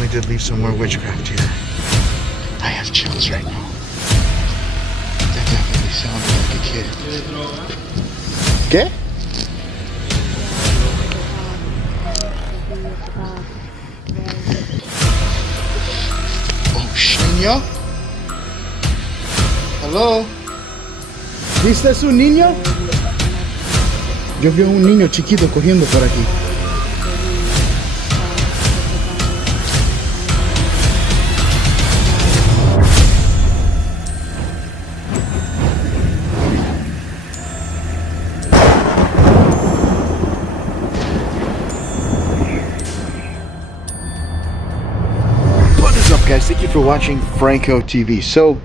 definitely did leave some more witchcraft here. I have chills right now. That definitely sounded like a kid. ¿Qué? Oh, niño. Hello. ¿Viste un niño? Yo vi a un niño chiquito corriendo por aquí. Guys, thank you for watching Franco TV. So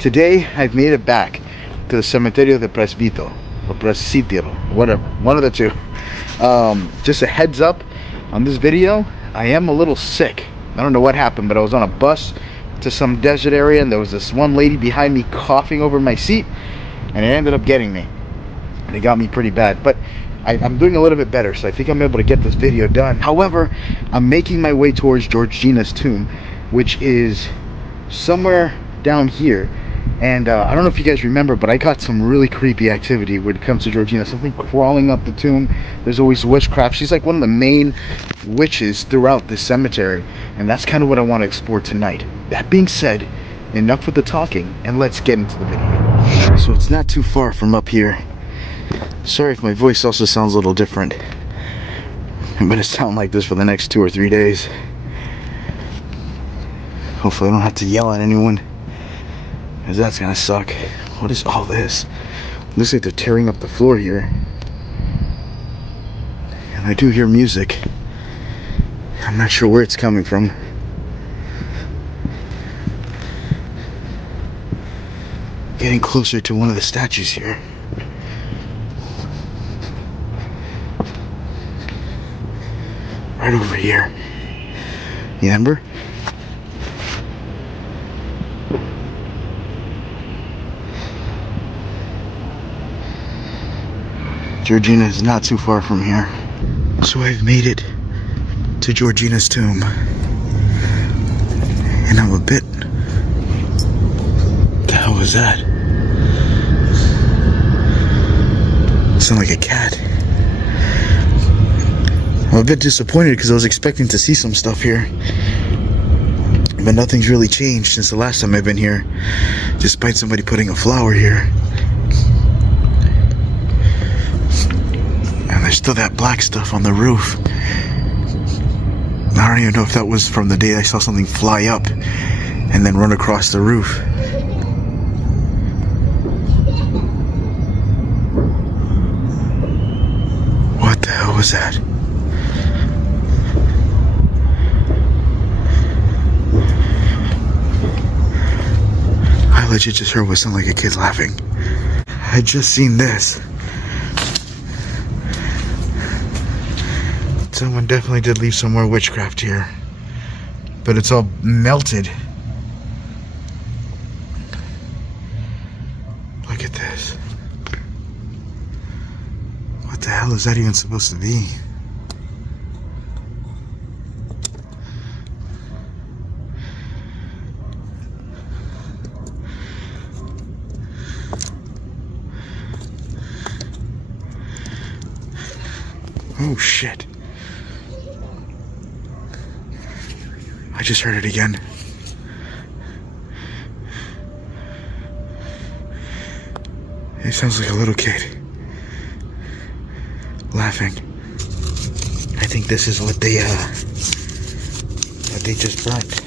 today I've made it back to the Cementerio de Presbítero or Presbítero, whatever, one of the two. Just a heads up on this video, I am a little sick. I don't know what happened, but I was on a bus to some desert area and there was this one lady behind me coughing over my seat and it ended up getting me. It got me pretty bad, but I'm doing a little bit better, so I think I'm able to get this video done. However, I'm making my way towards Georgina's tomb, which is somewhere down here. And I don't know if you guys remember, but I got some really creepy activity when it comes to Georgina. Something crawling up the tomb. There's always witchcraft. She's like one of the main witches throughout this cemetery, and that's kind of what I want to explore tonight. That being said, enough with the talking, and let's get into the video. So it's not too far from up here. Sorry if my voice also sounds a little different. I'm gonna sound like this for the next 2 or 3 days. Hopefully I don't have to yell at anyone, because that's gonna suck. What is all this? Looks like they're tearing up the floor here. And I do hear music. I'm not sure where it's coming from. Getting closer to one of the statues here. Right over here. You remember? Georgina is not too far from here. So I've made it to Georgina's tomb. And I'm a bit... What the hell was that? It sounded like a cat. I'm a bit disappointed because I was expecting to see some stuff here. But nothing's really changed since the last time I've been here. Despite somebody putting a flower here. There's still that black stuff on the roof. I don't even know if that was from the day I saw something fly up and then run across the roof. What the hell was that? I legit just heard what sounded like a kid laughing. I just seen this. Someone definitely did leave some more witchcraft here, but it's all melted. Look at this. What the hell is that even supposed to be? Oh shit. I just heard it again. It sounds like a little kid laughing. I think this is what they just burnt.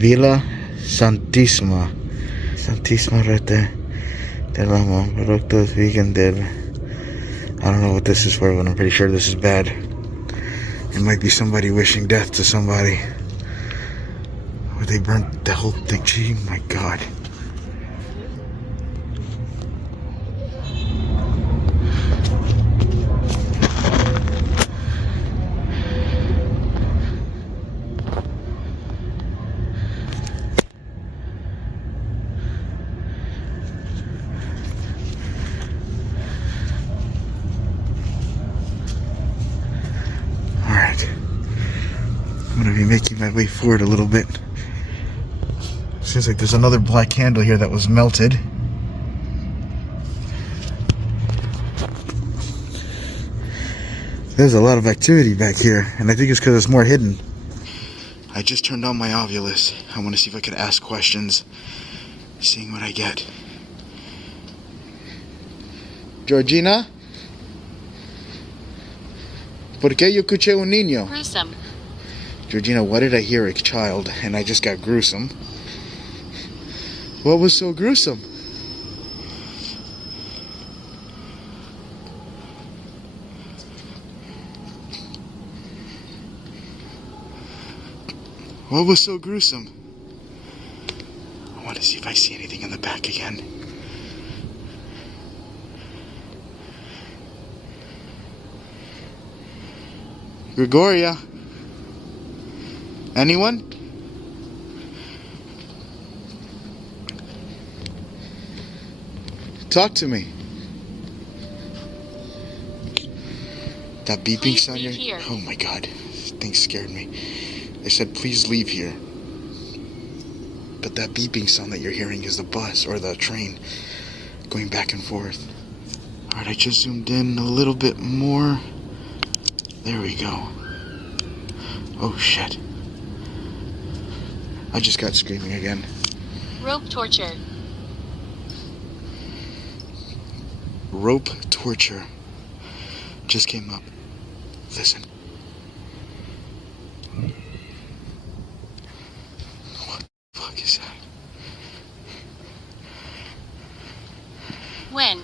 Villa Santísima Rete del Amo, productos vegan del... I don't know what this is for, but I'm pretty sure this is bad. It might be somebody wishing death to somebody. Or they burnt the whole thing. Gee, my God. making my way forward a little bit. Seems like there's another black candle here that was melted. There's a lot of activity back here, and I think it's because it's more hidden. I just turned on my OVILUS. I want to see if I could ask questions, seeing what I get. Georgina? ¿Por qué yo escuché un niño? Gruesome. Georgina, what did I hear? A child, and I just got gruesome. What was so gruesome? What was so gruesome? I want to see if I see anything in the back again. Gregoria? Anyone? Talk to me. That beeping Please sound leave here. Oh my god. This thing scared me. They said please leave here. But that beeping sound that you're hearing is the bus or the train going back and forth. Alright, I just zoomed in a little bit more. There we go. Oh shit. I just got screaming again. Rope torture. Rope torture. Just came up. Listen. What the fuck is that? When?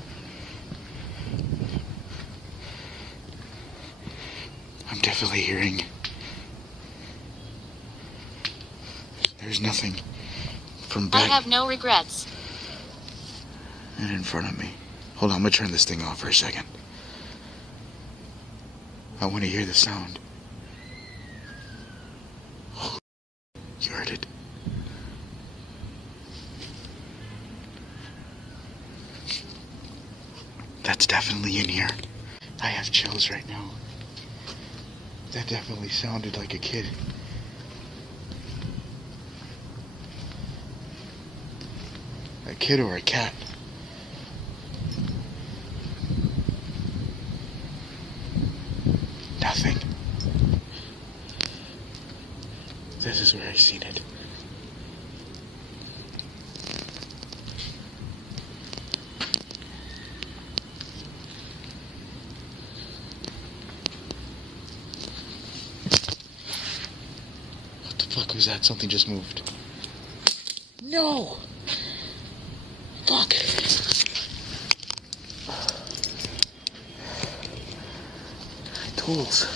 I'm definitely hearing. There's nothing from back I have no regrets. and in front of me. Hold on, I'm gonna turn this thing off for a second. I want to hear the sound. You heard it. That's definitely in here. I have chills right now. That definitely sounded like a kid. A kid or a cat. Nothing. This is where I seen it. What the fuck was that? Something just moved. No! Fuck. Tools.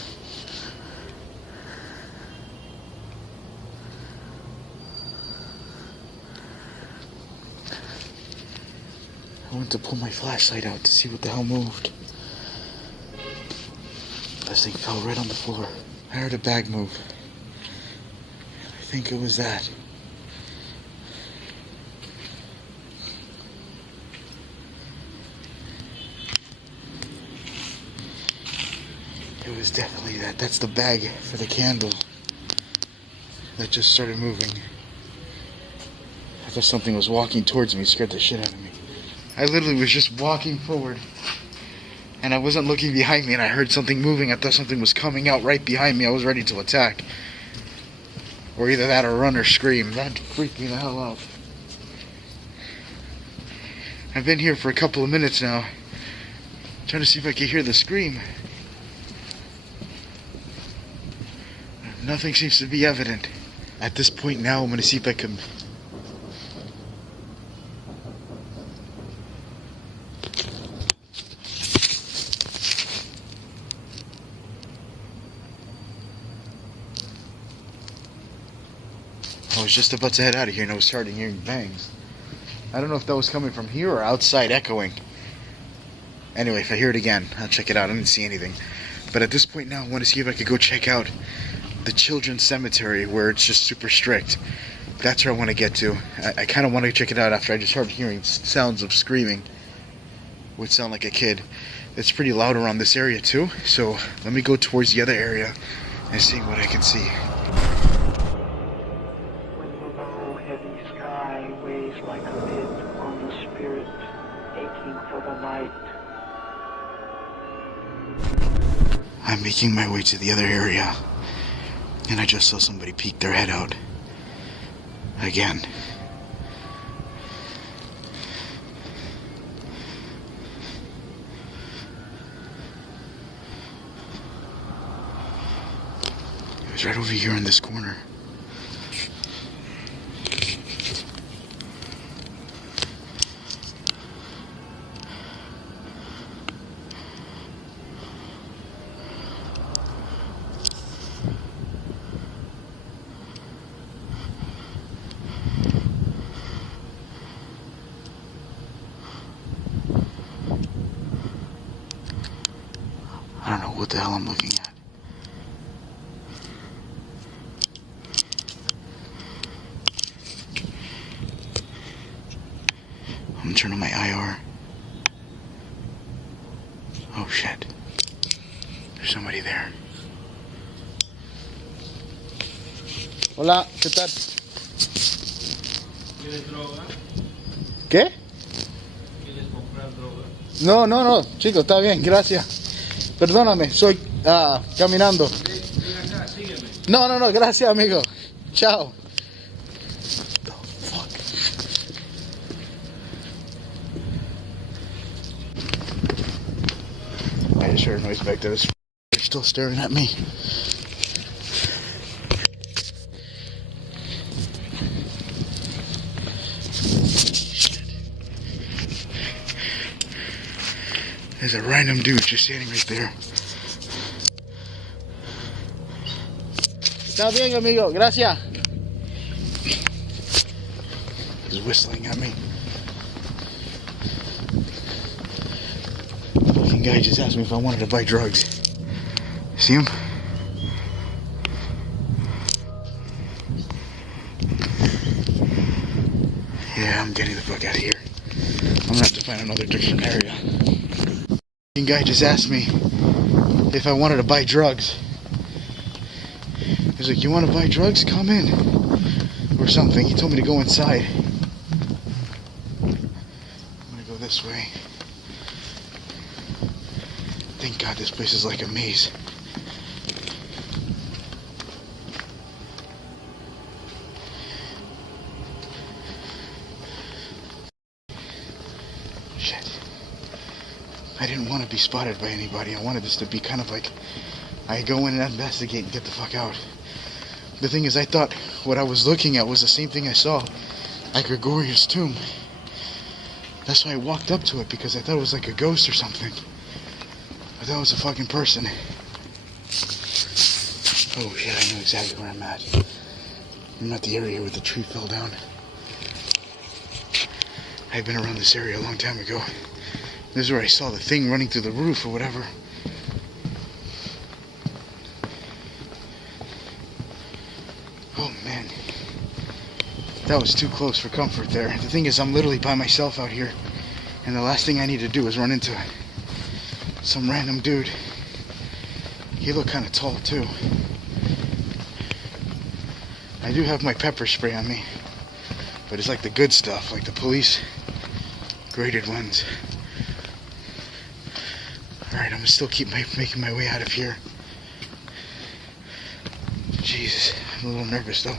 I went to pull my flashlight out to see what the hell moved. This thing fell right on the floor. I heard a bag move. I think it was that. It was definitely that. That's the bag for the candle that just started moving. I thought something was walking towards me. It scared the shit out of me. I literally was just walking forward and I wasn't looking behind me and I heard something moving. I thought something was coming out right behind me. I was ready to attack. Or either that or run or scream. That freaked me the hell out. I've been here for a couple of minutes now, trying to see if I can hear the scream. Nothing seems to be evident. At this point now, I'm going to see if I can... I was just about to head out of here and I was starting hearing bangs. I don't know if that was coming from here or outside echoing. Anyway, if I hear it again, I'll check it out. I didn't see anything. But at this point now, I want to see if I could go check out the children's cemetery where it's just super strict. That's where I want to get to. I kind of want to check it out after I just started hearing sounds of screaming. Would sound like a kid. It's pretty loud around this area too. So let me go towards the other area and see what I can see. for the night. I'm making my way to the other area, and I just saw somebody peek their head out. Again. It was right over here in this corner. I don't know what the hell I'm looking at. I'm gonna turn on my IR. Oh shit. There's somebody there. Hola, ¿qué tal? ¿Quieres droga? ¿Qué? ¿Quieres comprar droga? No, no, no, chico, está bien, gracias. Perdóname, soy caminando. Ven acá, sígueme. No, no, no, gracias, amigo. Chao. The fuck? I just heard a noise back there. They're still staring at me. There's a random dude just standing right there. Está bien, amigo. Gracias. He's whistling at me. The fucking guy just asked me if I wanted to buy drugs. See him? Yeah, I'm getting the fuck out of here. I'm gonna have to find another different area. The guy just asked me if I wanted to buy drugs. He's like, you want to buy drugs? Come in. Or something. He told me to go inside. I'm gonna go this way. Thank God this place is like a maze. Shit. I didn't want to be spotted by anybody. I wanted this to be kind of like I go in and investigate and get the fuck out. The thing is, I thought what I was looking at was the same thing I saw at Gregorius' tomb. That's why I walked up to it, because I thought it was like a ghost or something. I thought it was a fucking person. Oh shit, I know exactly where I'm at. I'm at the area where the tree fell down. I've been around this area a long time ago. This is where I saw the thing running through the roof or whatever. Oh man, that was too close for comfort there. The thing is, I'm literally by myself out here, and the last thing I need to do is run into some random dude. He looked kind of tall too. I do have my pepper spray on me, but it's like the good stuff, like the police graded ones. Alright, I'm gonna still keep making my way out of here. Jesus, I'm a little nervous though.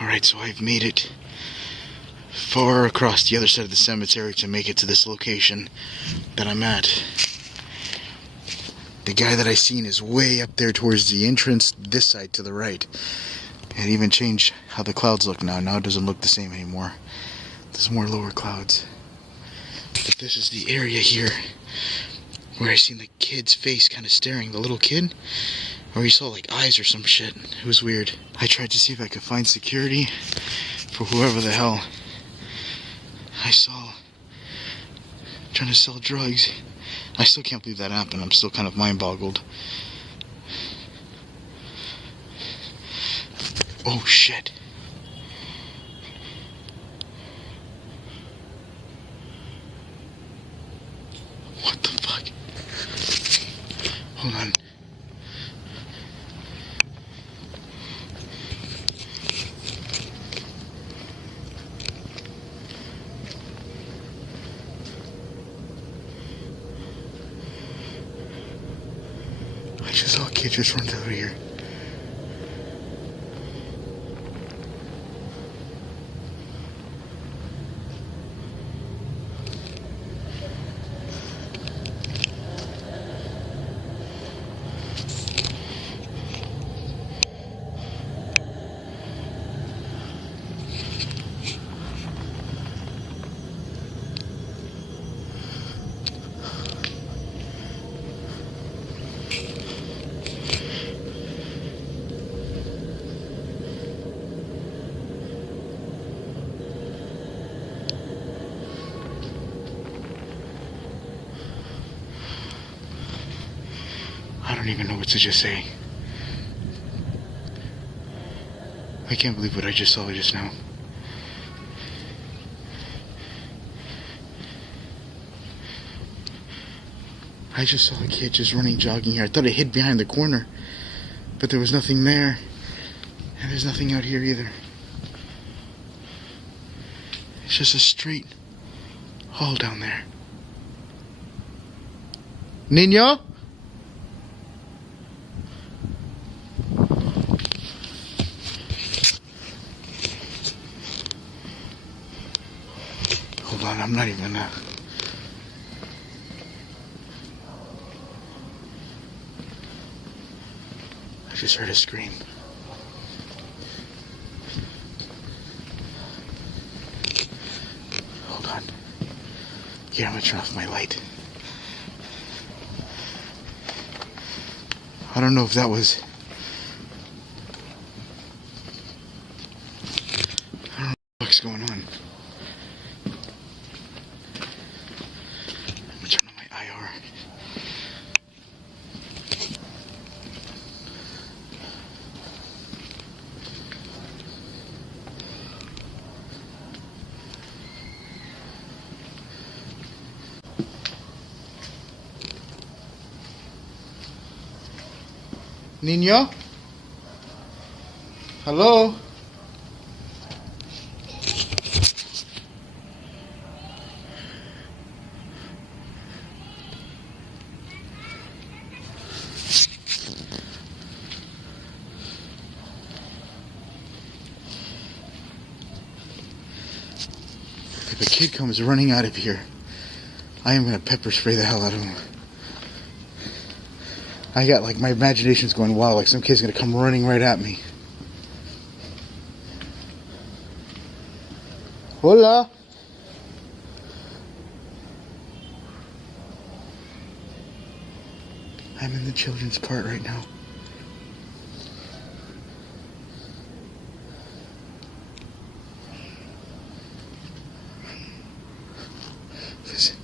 Alright, so I've made it far across the other side of the cemetery to make it to this location that I'm at. The guy that I seen is way up there towards the entrance, this side to the right. It even changed how the clouds look now. Now it doesn't look the same anymore. There's more lower clouds. But this is the area here where I seen the kid's face kind of staring, the little kid. Or he saw like eyes or some shit. It was weird. I tried to see if I could find security for whoever the hell I saw trying to sell drugs. I still can't believe that happened. I'm still kind of mind boggled. Oh shit. What the fuck? Hold on. I just saw a kid just run through here. I don't even know what to just say. I can't believe what I just saw just now. I just saw a kid just running, jogging here. I thought it hid behind the corner, but there was nothing there. And there's nothing out here either. It's just a straight hall down there. Niño? Hold on, I'm not even gonna... I just heard a scream. Hold on. Here, I'm gonna turn off my light. I don't know if that was... I don't know what's going on. I'm gonna turn on my IR. Niño? Hello? If a kid comes running out of here, I am gonna pepper spray the hell out of him. I got like my imagination's going wild, like some kid's gonna come running right at me. Hola. I'm in the children's part right now. Listen.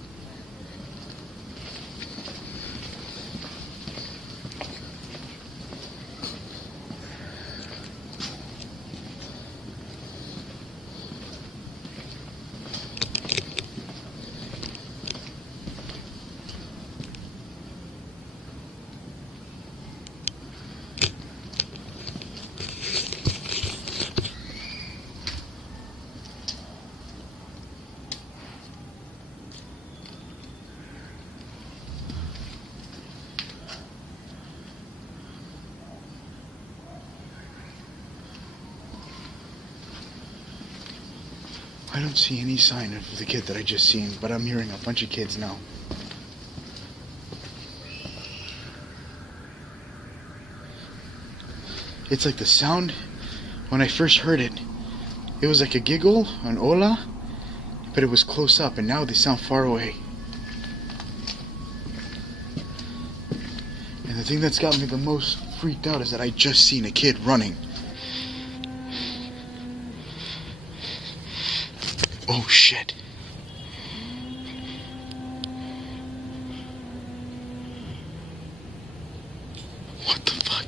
I don't see any sign of the kid that I just seen, but I'm hearing a bunch of kids now. It's like the sound, when I first heard it, it was like a giggle, an hola, but it was close up, and now they sound far away. And the thing that's got me the most freaked out is that I just seen a kid running. Oh shit. What the fuck?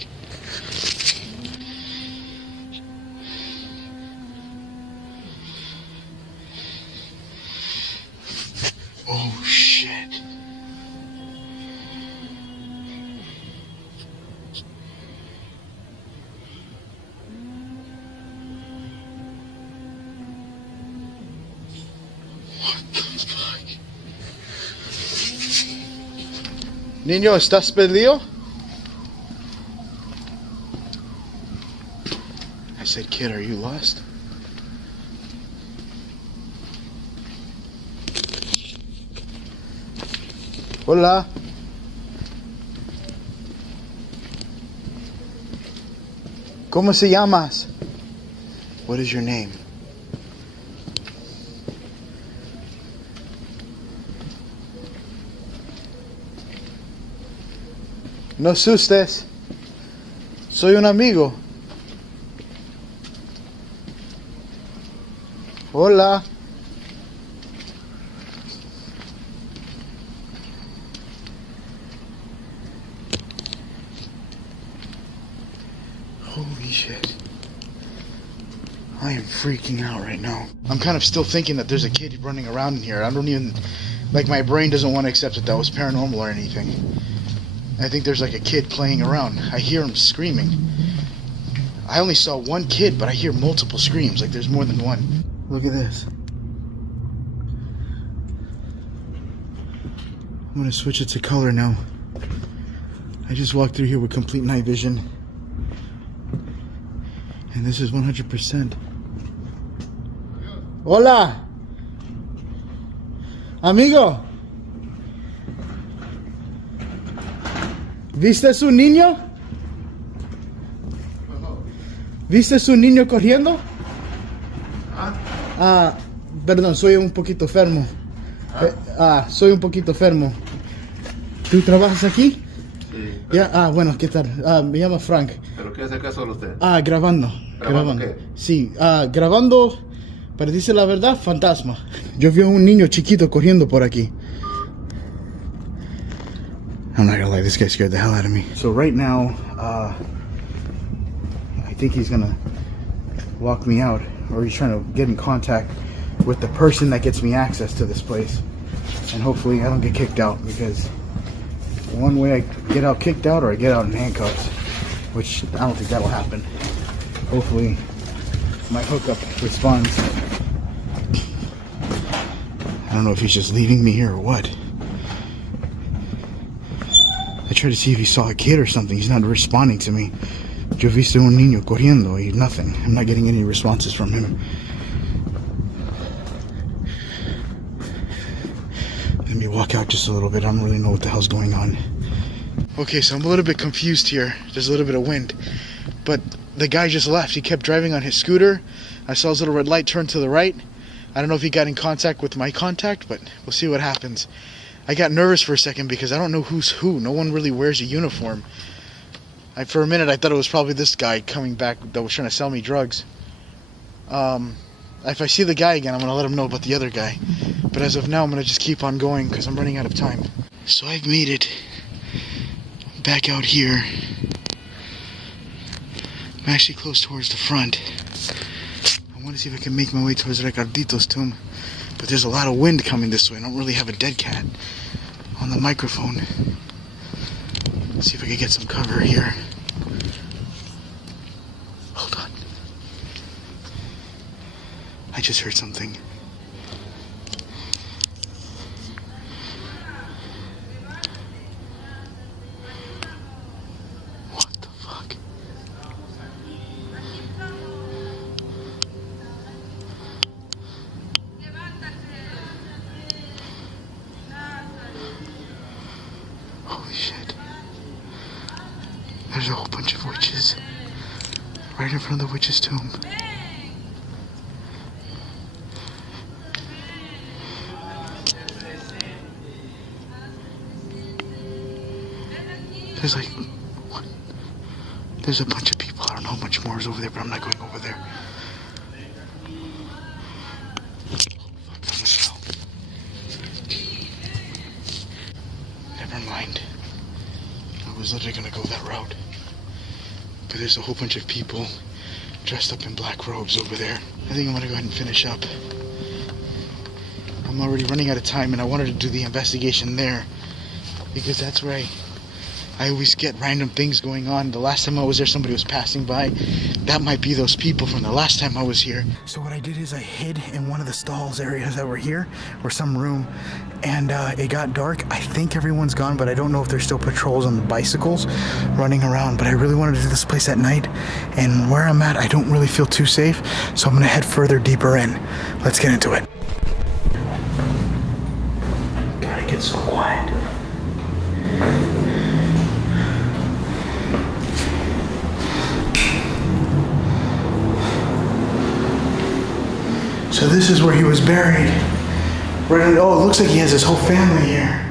Oh shit. Niño, ¿estás perdido? said, kid, are you lost? Hola. ¿Cómo se llamas? What is your name? No asustes. Soy un amigo. Hola. Holy shit. I am freaking out right now. I'm kind of still thinking that there's a kid running around in here. I don't even, like, my brain doesn't want to accept that that was paranormal or anything. I think there's like a kid playing around. I hear him screaming. I only saw one kid, but I hear multiple screams. Like there's more than one. Look at this. I'm gonna switch it to color now. I just walked through here with complete night vision. And this is 100%. Hola! Amigo! ¿Viste un niño? ¿Viste un niño corriendo? Perdón, soy un poquito enfermo. Soy un poquito enfermo. ¿Tú trabajas aquí? Sí. Ya, bueno, ¿qué tal? Me llamo Frank. ¿Pero qué hace acá solo usted? Grabando. ¿Grabando qué? Sí, grabando, para decir la verdad, fantasma. Yo vi a un niño chiquito corriendo por aquí. I'm not gonna lie, this guy scared the hell out of me. So right now, I think he's gonna walk me out, or he's trying to get in contact with the person that gets me access to this place. And hopefully I don't get kicked out, because one way I get out kicked out or I get out in handcuffs, which I don't think that'll happen. Hopefully my hookup responds. I don't know if he's just leaving me here or what. I tried to see if he saw a kid or something. He's not responding to me. Yo viste un niño corriendo y nothing. I'm not getting any responses from him. Let me walk out just a little bit. I don't really know what the hell's going on. Okay, so I'm a little bit confused here. There's a little bit of wind. But the guy just left. He kept driving on his scooter. I saw his little red light turn to the right. I don't know if he got in contact with my contact, but we'll see what happens. I got nervous for a second because I don't know who's who. No one really wears a uniform. For a minute I thought it was probably this guy coming back that was trying to sell me drugs. If I see the guy again, I'm going to let him know about the other guy. But as of now, I'm going to just keep on going because I'm running out of time. So I've made it back out here. I'm actually close towards the front. I want to see if I can make my way towards Ricardito's tomb. But there's a lot of wind coming this way. I don't really have a dead cat on the microphone. Let's see if I can get some cover here. Hold on. I just heard something. What the fuck? Holy shit. There's a whole bunch of witches right in front of the witch's tomb. There's like, what? There's a bunch of people. I don't know how much more is over there, but I'm not going over there. Oh, fuck, that was hell. Never mind. I was literally gonna go that route. But there's a whole bunch of people dressed up in black robes over there. I think I'm gonna go ahead and finish up. I'm already running out of time and I wanted to do the investigation there because that's where I I always get random things going on. The last time I was there, somebody was passing by. That might be those people from the last time I was here. So what I did is I hid in one of the stalls areas that were here, or some room, and it got dark. I think everyone's gone, but I don't know if there's still patrols on the bicycles running around. But I really wanted to do this place at night, and where I'm at, I don't really feel too safe, so I'm gonna head further deeper in. Let's get into it. God, it gets so quiet. So this is where he was buried. Oh, it looks like he has his whole family here.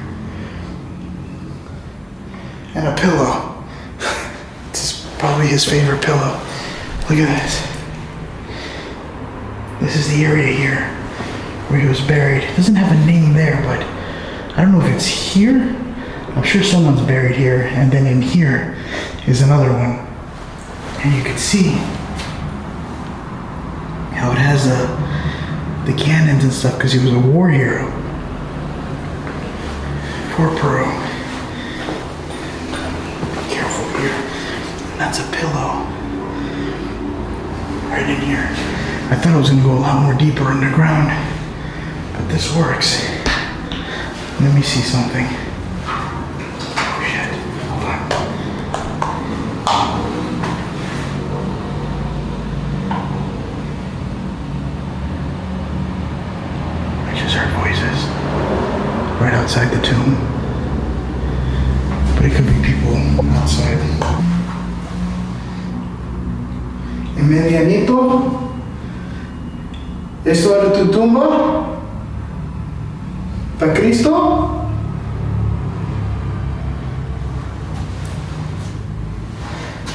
And a pillow. This is probably his favorite pillow. Look at this. This is the area here where he was buried. It doesn't have a name there, but I don't know if it's here. I'm sure someone's buried here. And then in here is another one. And you can see how it has the cannons and stuff, because he was a war hero. Poor Pearl. Be careful here. And that's a pillow. Right in here. I thought it was going to go a lot more deeper underground, but this works. Let me see something. Oh shit. Hold on. Voices right outside the tomb, but it could be people outside. Emilianito, ¿esto era tu tumba? ¿Para Cristo?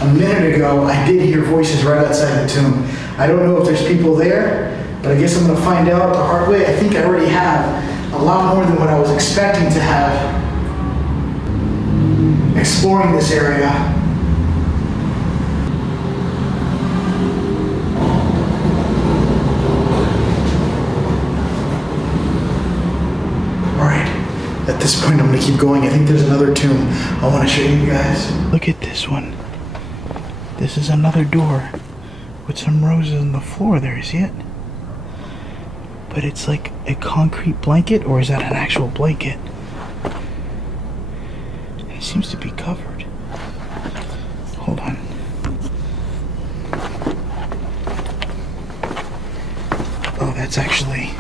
A minute ago, I did hear voices right outside the tomb. I don't know if there's people there, but I guess I'm going to find out the hard way. I think I already have a lot more than what I was expecting to have exploring this area. Alright, at this point I'm going to keep going. I think there's another tomb I want to show you guys. Look at this one. This is another door with some roses on the floor there, you see it? But it's like a concrete blanket, or is that an actual blanket? And it seems to be covered. Hold on. Oh, that's actually...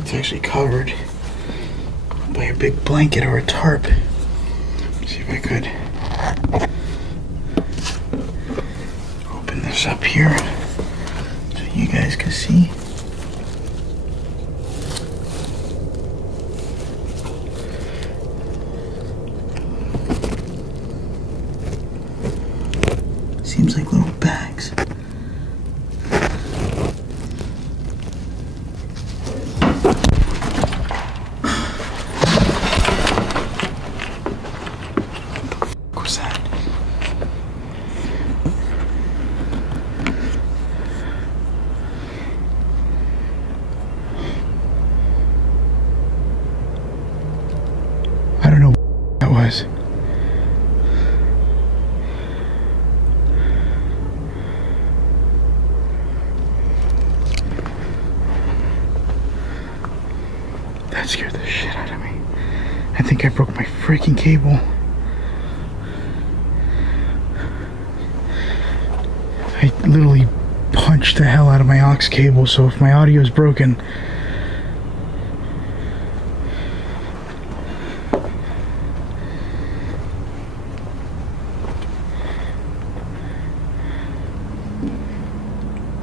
It's actually covered by a big blanket or a tarp. Let's see if I could open this up here so you guys can see. Seems like little bags. I don't know what that was. That scared the shit out of me. I think I broke my freaking cable. I literally punched the hell out of my aux cable, so if my audio is broken,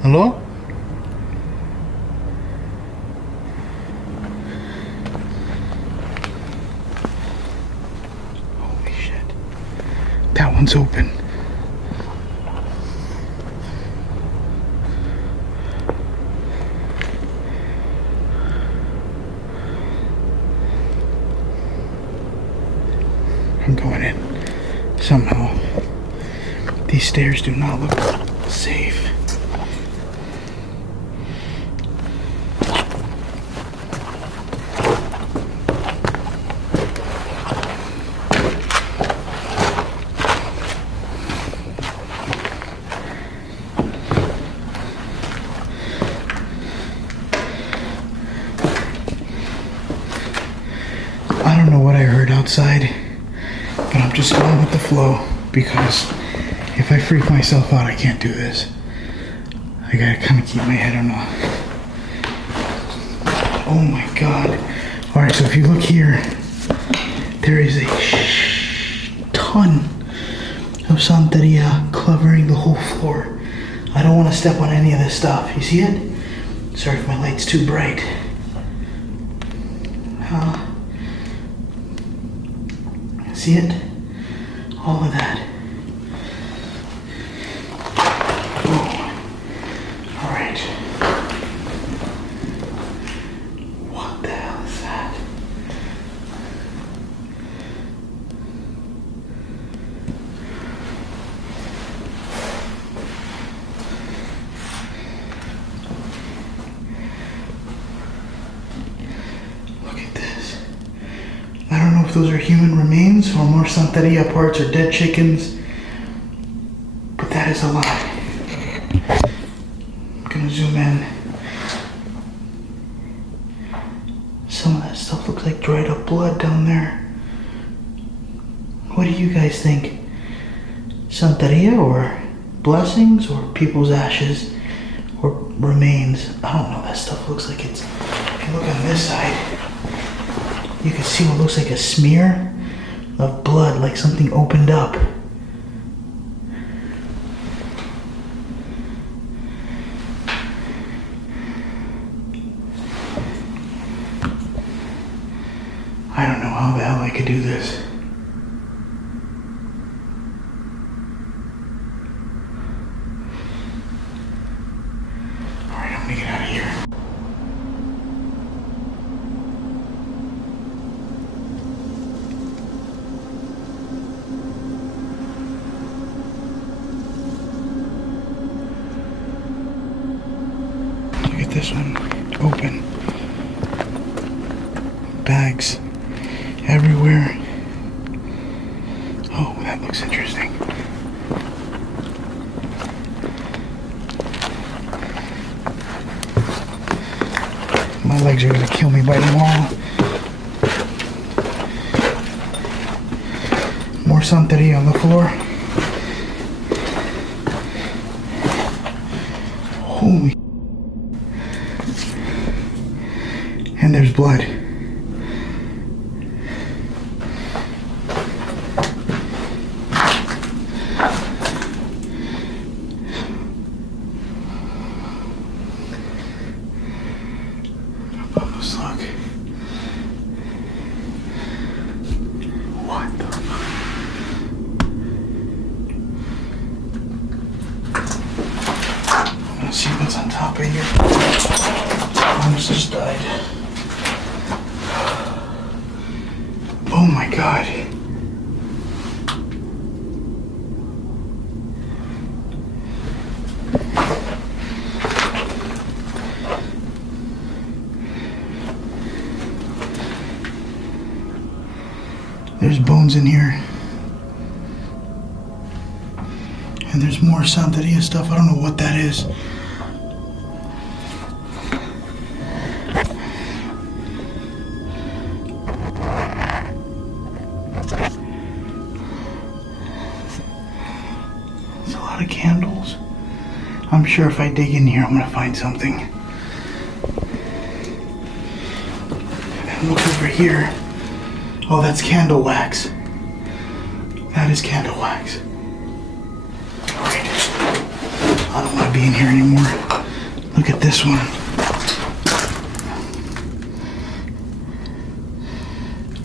hello? Holy shit. That one's open. I'm going in somehow. These stairs do not look safe. I don't know what I heard outside, but I'm just going with the flow because if I freak myself out, I can't do this. I gotta kind of keep my head on a... Oh my god. Alright, so if you look here, there is a ton of Santeria covering the whole floor. I don't want to step on any of this stuff. You see it? Sorry if my light's too bright. See it? All of that. All right. What the hell is that? Look at this. I don't know if those are human remains or more Santeria parts or dead chickens, but that is a lot. I'm gonna zoom in. Some of that stuff looks like dried up blood down there. What do you guys think? Santeria or blessings or people's ashes or remains? I don't know. That stuff looks like it's... If you look on this side, you can see what looks like a smear of blood, like something opened up. I don't know how the hell I could do this. Alright, I'm gonna get out of here. Look at this one, open. Bags everywhere. Oh, that looks interesting. My legs are gonna kill me by tomorrow. More Santeria on the floor. Holy. And there's blood. Look. What the fuck? I'm gonna see what's on top of here. I almost just died. Oh my god. There's bones in here. And there's more Santeria stuff. I don't know what that is. There's a lot of candles. I'm sure if I dig in here, I'm gonna find something. And then look over here. Oh, that's candle wax. That is candle wax. Alright. I don't want to be in here anymore. Look at this one.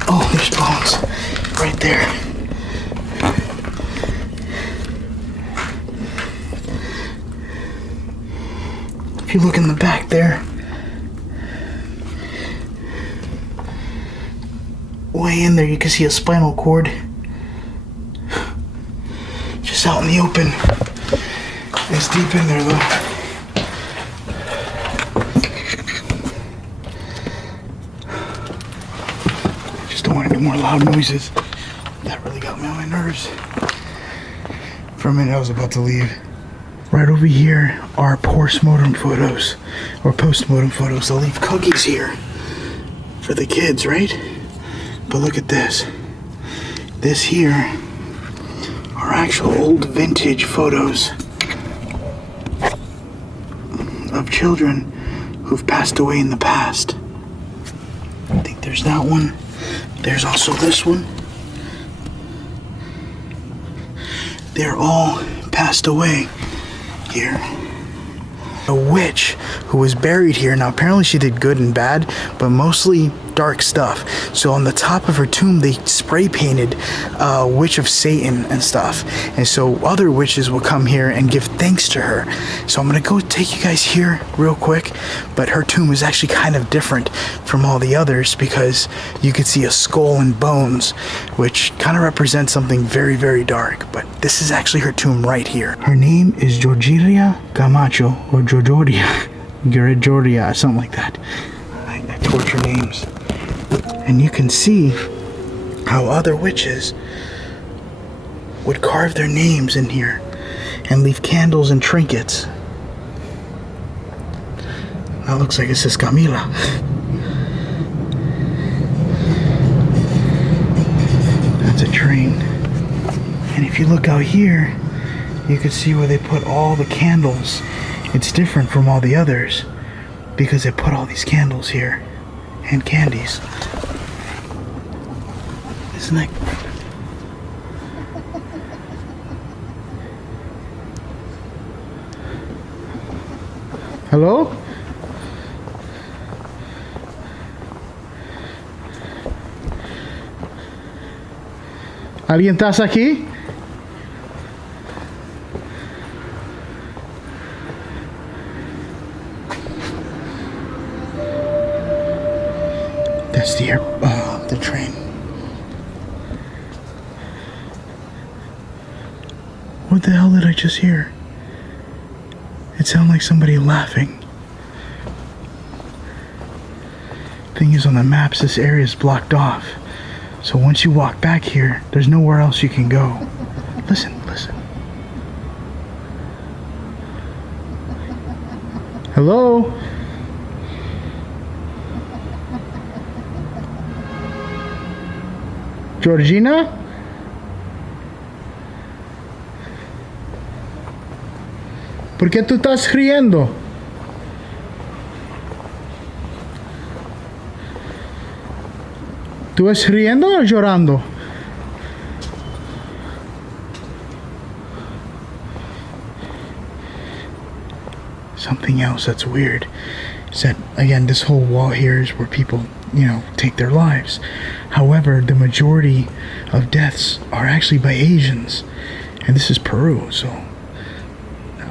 Oh, there's bones. Right there. If you look in the back there, way in there you can see a spinal cord. Just this out in the open. It's deep in there though. I just don't want to do more loud noises. That really got me on my nerves. For a minute I was about to leave. Right over here are post-mortem photos, or post-mortem photos. They'll leave cookies here for the kids, right? But look at this. This here are actual old vintage photos of children who've passed away in the past. I think there's that one. There's also this one. They're all passed away here. A witch who was buried here. Now apparently she did good and bad, but mostly dark stuff. So on the top of her tomb they spray painted Witch of Satan and stuff, and so other witches will come here and give thanks to her. So I'm gonna go take you guys here real quick, but her tomb is actually kind of different from all the others because you can see a skull and bones, which kind of represents something very, very dark. But this is actually her tomb right here. Her name is Georgina Camacho, or Georgia, something like that. I torture names. And you can see how other witches would carve their names in here and leave candles and trinkets. That looks like it says Camila. That's a train. And if you look out here, you can see where they put all the candles. It's different from all the others because they put all these candles here and candies. Isn't that? Hello? ¿Alguien estás aquí? That's the train. What the hell did I just hear? It sounded like somebody laughing. Thing is, on the maps, this area is blocked off. So once you walk back here, there's nowhere else you can go. Listen, listen. Hello? Georgina? ¿Por qué tú estás riendo? ¿Tú estás riendo o llorando? Something else that's weird is that, again, this whole wall here is where people, take their lives. However, the majority of deaths are actually by Asians, and this is Peru, so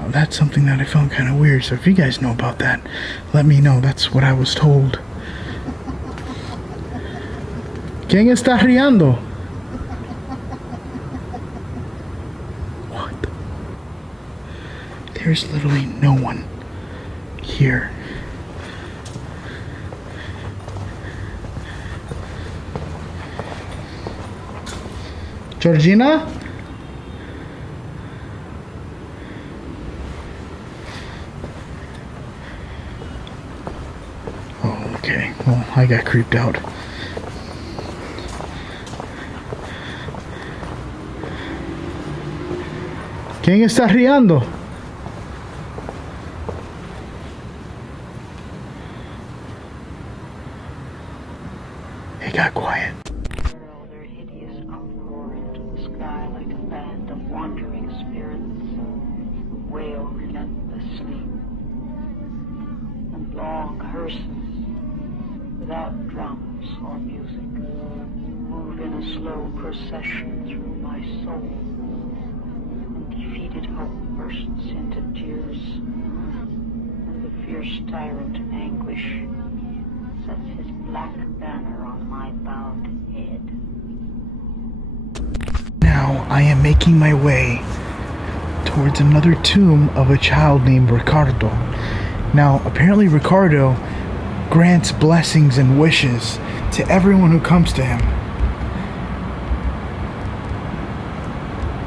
that's something that I found kind of weird. So if you guys know about that, let me know. That's what I was told. ¿Quién está riendo? What? There's literally no one here. Georgina? Oh, okay. Well, I got creeped out. ¿Quién está riendo? It got quiet. Their hideous uproar into the sky like a band of wandering spirits who wail relentlessly. And long hearses, without drums or music, move in a slow procession through my soul. And defeated hope bursts into tears, and the fierce tyrant anguish sets his black banner on my bowed head. Now I am making my way towards another tomb of a child named Ricardito. Now, apparently Ricardito grants blessings and wishes to everyone who comes to him,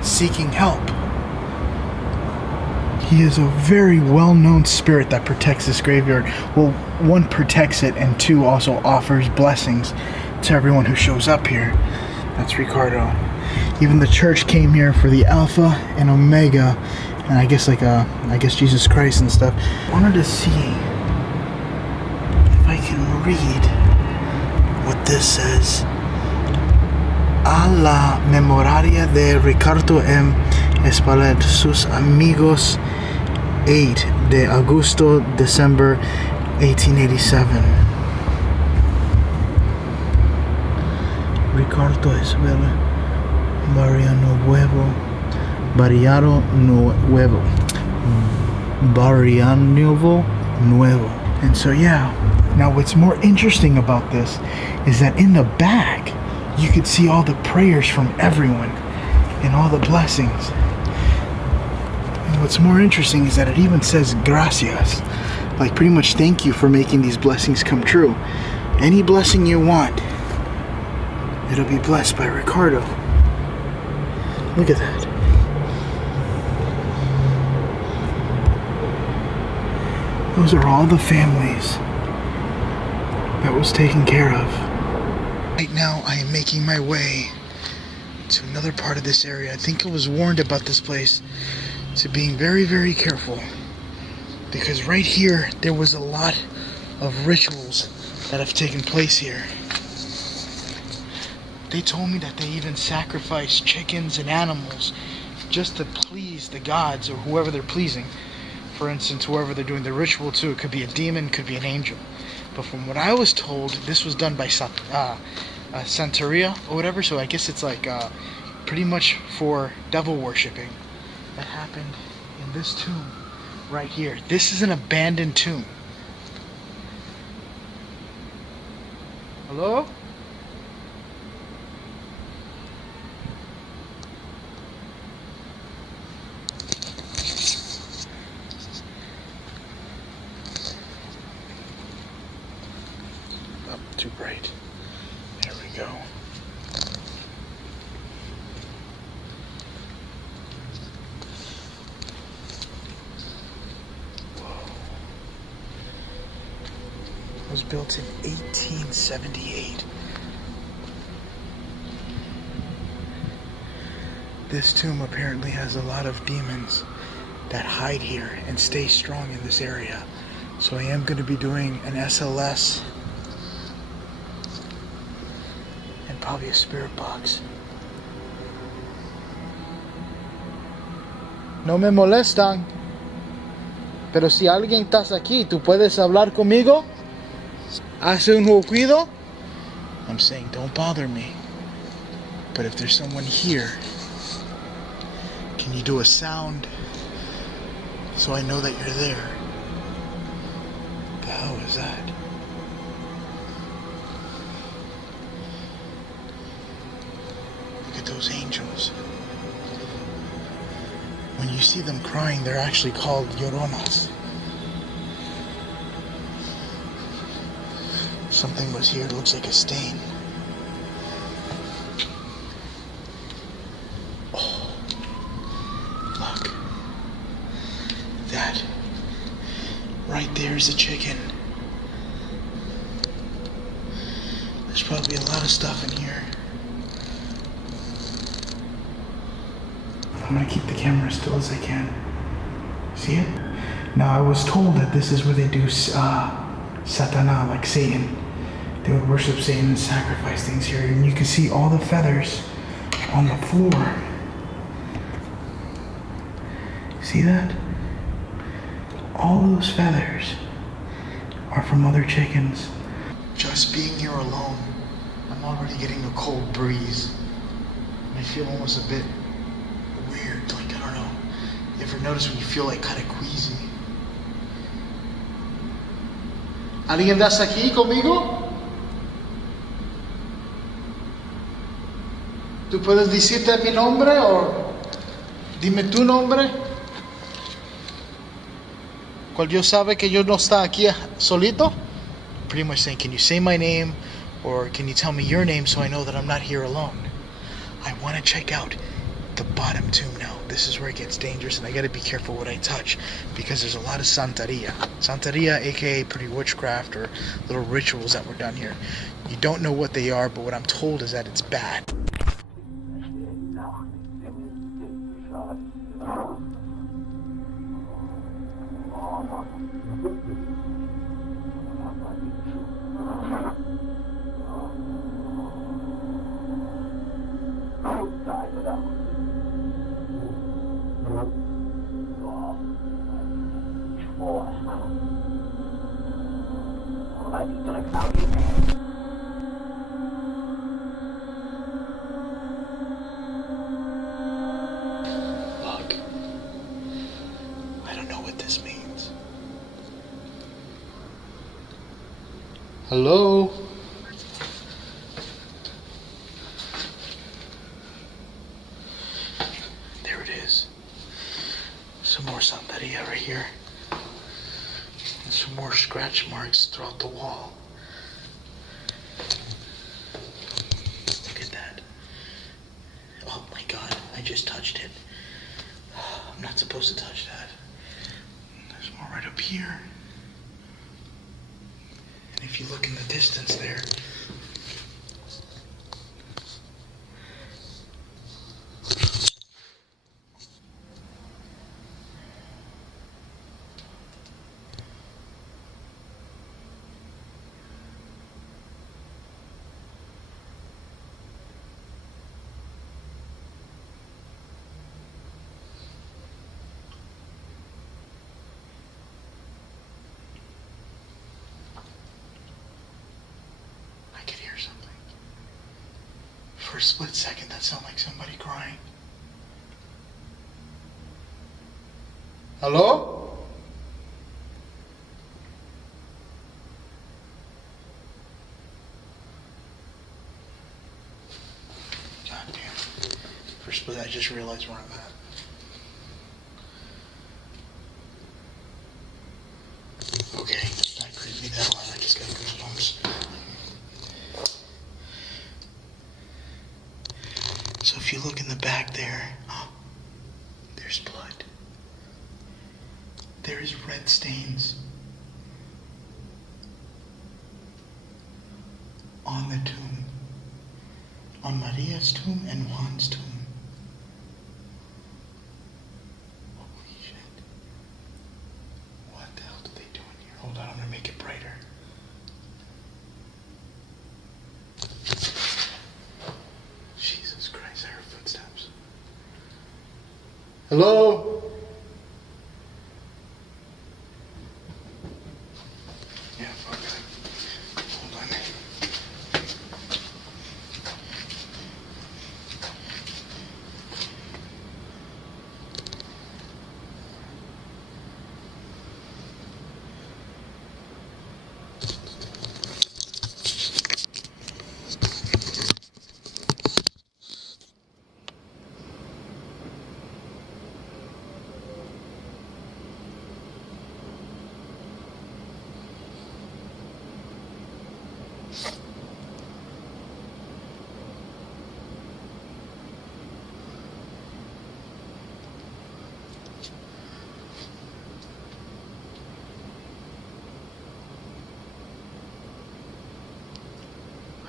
seeking help. He is a very well-known spirit that protects this graveyard. Well, one, protects it, and two, also offers blessings to everyone who shows up here. That's Ricardito. Even the church came here for the Alpha and Omega, and I guess Jesus Christ and stuff. I wanted to see if I can read what this says. A la memoria de Ricardo M. Espaillat, sus amigos, 8 de Agosto, December 1887. Ricardo Espaillat, Barriano Nuevo. And so, yeah. Now, what's more interesting about this is that in the back, you could see all the prayers from everyone and all the blessings. And what's more interesting is that it even says gracias, like pretty much thank you for making these blessings come true. Any blessing you want, it'll be blessed by Ricardo. Look at that. Those are all the families that was taken care of. Right now, I am making my way to another part of this area. I think I was warned about this place to being very, very careful, because right here there was a lot of rituals that have taken place here. They told me that they even sacrifice chickens and animals just to please the gods or whoever they're pleasing. For instance, whoever they're doing the ritual to, it could be a demon, could be an angel. But from what I was told, this was done by Santeria or whatever, so I guess it's like pretty much for devil worshipping. That happened in this tomb right here. This is an abandoned tomb. Hello? Too bright. There we go. Whoa. It was built in 1878. This tomb apparently has a lot of demons that hide here and stay strong in this area. So I am going to be doing an SLS and probably a spirit box. No me molestan, pero si alguien estás aquí, tú puedes hablar conmigo. Hace un ruido. I'm saying don't bother me. But if there's someone here, can you do a sound so I know that you're there? The hell is that? Look at those angels. When you see them crying, they're actually called lloronas. Something was here, it looks like a stain. Oh, look. That. Right there is a chicken. There's probably a lot of stuff in here. I'm gonna keep the camera as still as I can. See it? Now I was told that this is where they do Satana, like Satan. They would worship Satan and sacrifice things here. And you can see all the feathers on the floor. See that? All those feathers are from other chickens. Just being here alone, I'm already getting a cold breeze. And I feel almost a bit weird, like, I don't know. You ever notice when you feel like kind of queasy? ¿Alguien estás aquí conmigo? ¿Tú puedes decirte mi nombre o Dime tu nombre. Cual Dios sabe que yo no está aquí solito. Pretty much saying, can you say my name, or can you tell me your name so I know that I'm not here alone? I want to check out the bottom tomb now. This is where it gets dangerous, and I gotta be careful what I touch because there's a lot of Santeria. Santeria, aka pretty witchcraft or little rituals that were done here. You don't know what they are, but what I'm told is that it's bad. Look, I don't know what this means. Hello? There it is. Some more Santeria right here. And some more scratch marks throughout the wall. Look at that. Oh my god, I just touched it. I'm not supposed to touch that. There's more right up here. And if you look in the distance there, I could hear something. For a split second, that sounded like somebody crying. Hello? God damn. For a split, I just realized where I'm at. Okay, that creeped me the hell out. I just got goosebumps. So if you look in the back there, oh, there's blood. There is red stains on the tomb, on Maria's tomb and Juan's tomb. Holy shit. What the hell did they do in here? Hold on, I'm gonna make it brighter. Jesus Christ, I heard footsteps. Hello? Yeah, fuck that. Hold on.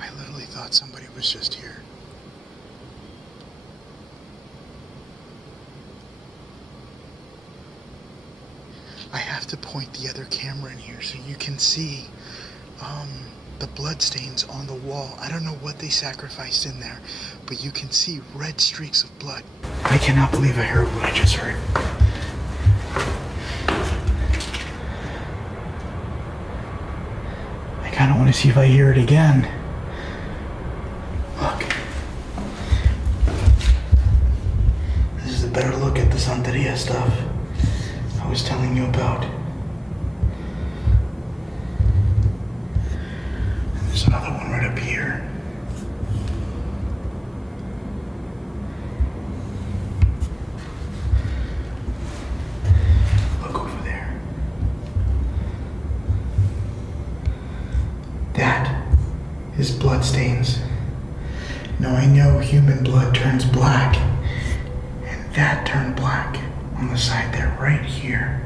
I literally thought somebody was just here. I have to point the other camera in here so you can see the blood stains on the wall. I don't know what they sacrificed in there, but you can see red streaks of blood. I cannot believe I heard what I just heard. I kind of want to see if I hear it again. Look. This is a better look at the Santeria stuff I was telling you about. There's another one right up here. stains. Now I know human blood turns black, and that turned black on the side there, right here.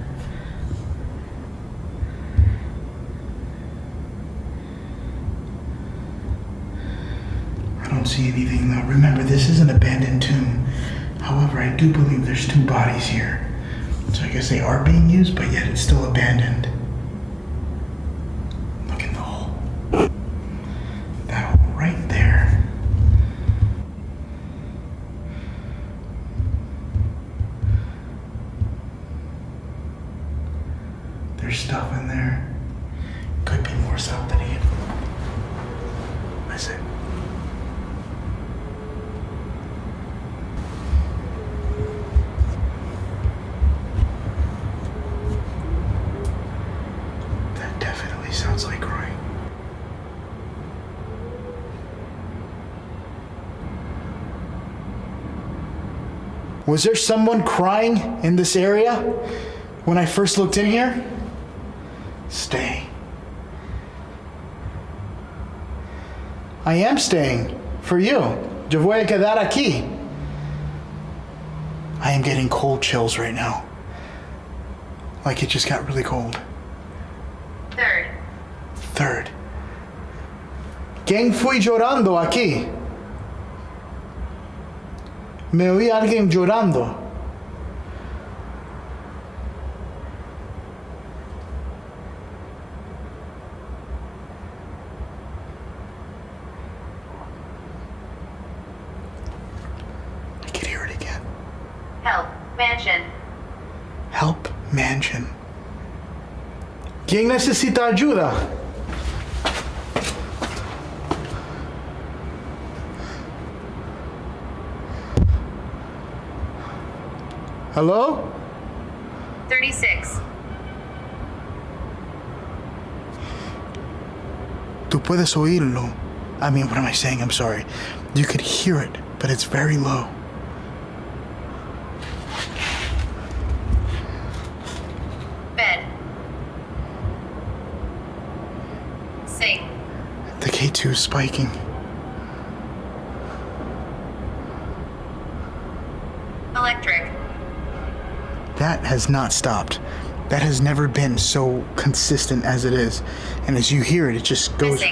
I don't see anything though. Remember, this is an abandoned tomb. However, I do believe there's 2 bodies here. So I guess they are being used, but yet it's still abandoned. Look in the hole. That hole right there. There's stuff in there. Could be more stuff that he... Listen. That definitely sounds like crying. Was there someone crying in this area when I first looked in here? Stay. I am staying for you. Yo voy a quedar aquí. I am getting cold chills right now. Like it just got really cold. Third. ¿Quién fui llorando aquí? Me oí alguien llorando. I can hear it again. Help. Mansion. Help mansion. ¿Quién necesita ayuda? Hello? 36. Tú puedes oírlo. I mean, what am I saying? I'm sorry. You could hear it, but it's very low. Bed. Sink. The K2 is spiking. Electric. That has not stopped. That has never been so consistent as it is. And as you hear it, it just goes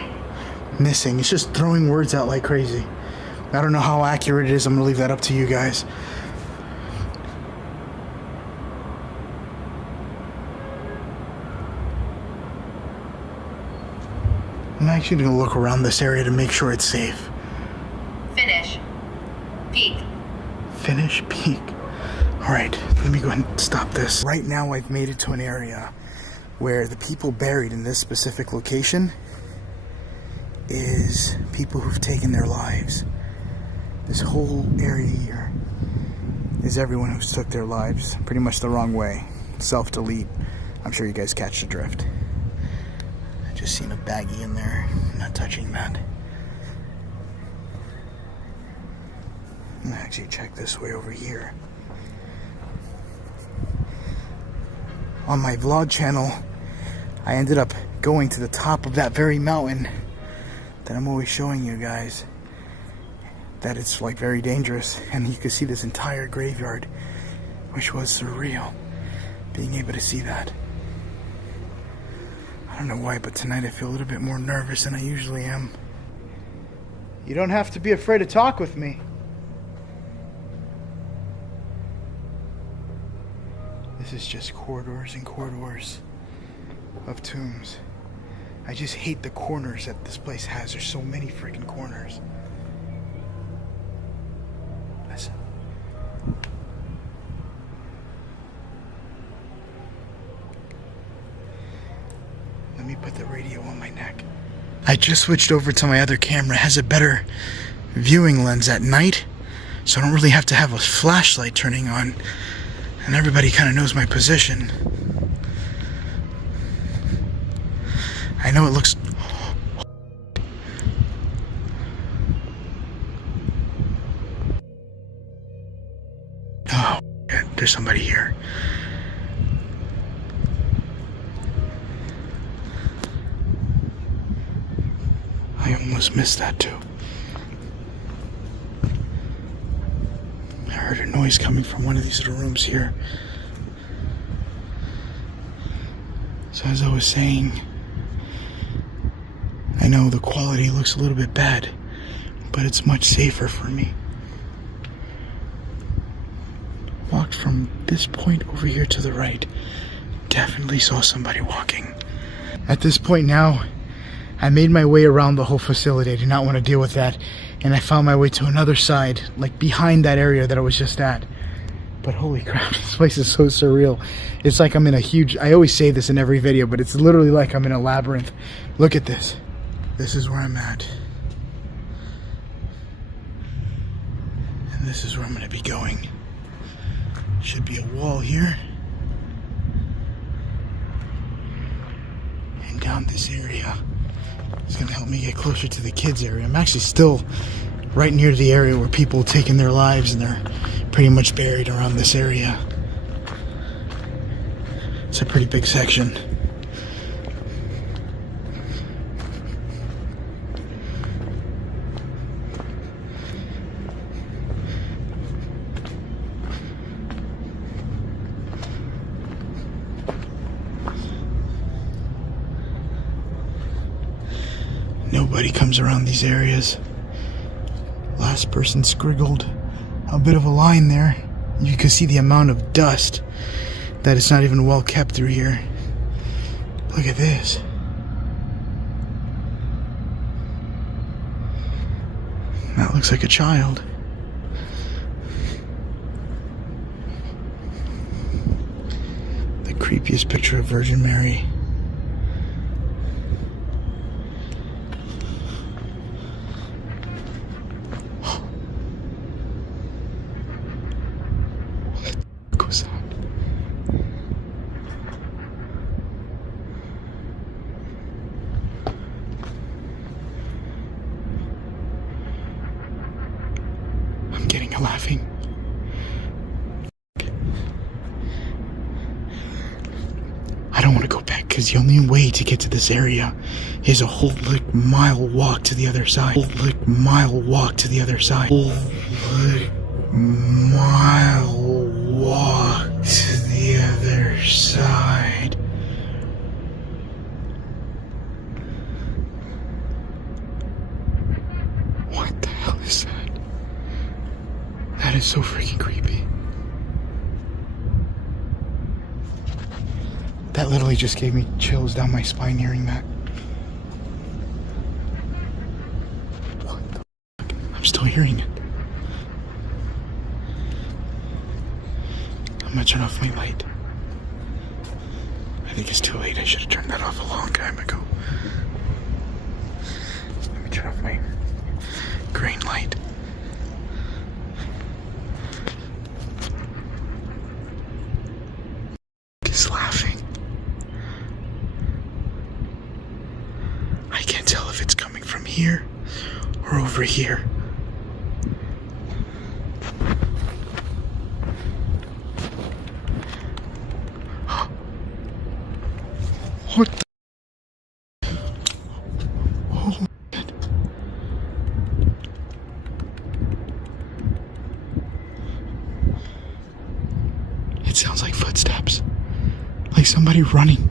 missing. It's just throwing words out like crazy. I don't know how accurate it is. I'm gonna leave that up to you guys. I'm actually gonna look around this area to make sure it's safe. Finish. Peak. Finish, peak. All right, let me go ahead and stop this. Right now I've made it to an area where the people buried in this specific location is people who've taken their lives. This whole area here is everyone who's took their lives pretty much the wrong way. Self-delete. I'm sure you guys catch the drift. I just seen a baggie in there. I'm not touching that. I'm gonna actually check this way over here. On my vlog channel, I ended up going to the top of that very mountain that I'm always showing you guys. That it's like very dangerous, and you can see this entire graveyard, which was surreal, being able to see that. I don't know why, but tonight I feel a little bit more nervous than I usually am. You don't have to be afraid to talk with me. This is just corridors and corridors of tombs. I just hate the corners that this place has. There's so many freaking corners. Listen. Let me put the radio on my neck. I just switched over to my other camera. It has a better viewing lens at night, so I don't really have to have a flashlight turning on. And everybody kind of knows my position. I know it looks... Oh, there's somebody here. I Almost missed that too. I heard a noise coming from one of these little rooms here. So as I was saying, I know the quality looks a little bit bad, but it's much safer for me. Walked from this point over here to the right. Definitely saw somebody walking. At this point now, I made my way around the whole facility. I did not want to deal with that. And I found my way to another side, like behind that area that I was just at. But holy crap, this place is so surreal. It's like I'm in a huge, I always say this in every video, but it's literally like I'm in a labyrinth. Look at this. This is where I'm at. And this is where I'm going to be going. Should be a wall here. And down this area. It's going to help me get closer to the kids area. I'm actually still right near the area where people have taken their lives, and they're pretty much buried around this area. It's a pretty big section. Nobody comes around these areas. Last person scriggled a bit of a line there. You can see the amount of dust that it's not even well kept through here. Look at this. That looks like a child. The creepiest picture of Virgin Mary. I'm getting a laughing. I don't want to go back because the only way to get to this area is a whole mile walk to the other side. Mile walk to the other side. Mile walk to the other side. What the hell is that? That is so freaking creepy. That literally just gave me chills down my spine hearing that. What the fuck? I'm still hearing it. I'm gonna turn off my light. I think it's too late. I should have turned that off a long time ago. Let me turn off my green light. Is laughing. I can't tell if it's coming from here or over here. What the? Oh my God. It sounds like footsteps. Like somebody running.